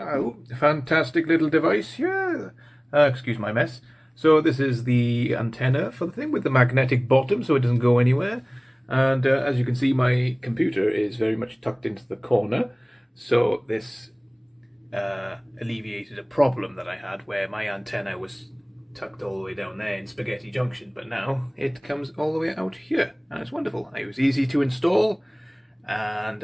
Oh, fantastic little device here. Excuse my mess. So this is the antenna for the thing with the magnetic bottom so it doesn't go anywhere. And as you can see, my computer is very much tucked into the corner. So this alleviated a problem that I had where my antenna was tucked all the way down there in Spaghetti Junction, but now it comes all the way out here, and it's wonderful. It was easy to install, and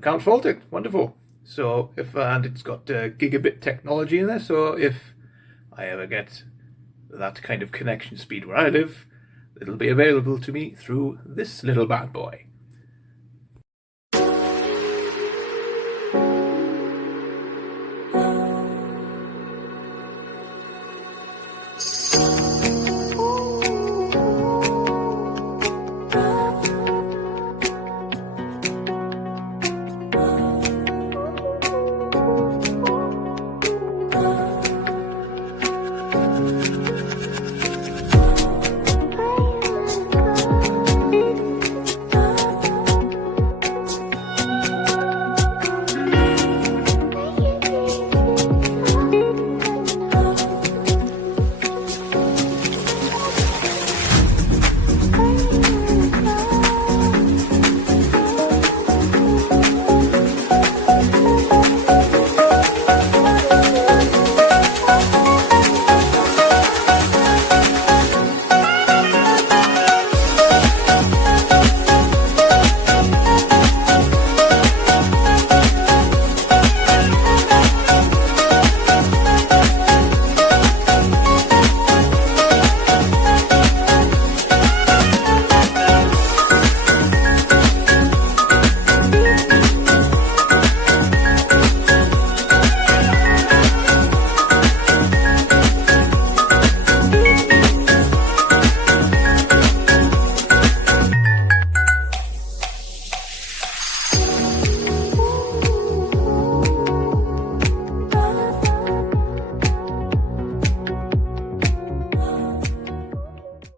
can't fault it. Wonderful. So and it's got gigabit technology in there. So if I ever get that kind of connection speed where I live, it'll be available to me through this little bad boy.